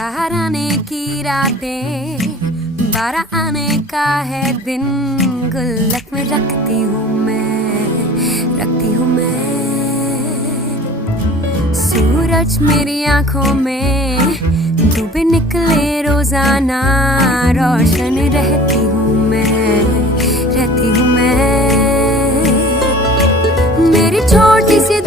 बाहर आने की रातें, बारह आने का है दिन, गुल्लक में रखती हूँ मैं, रखती हूँ मैं। सूरज मेरी आंखों में डूबे निकले रोजाना, रोशन रहती हूँ मैं, रहती हूँ मैं। मेरी छोटी सी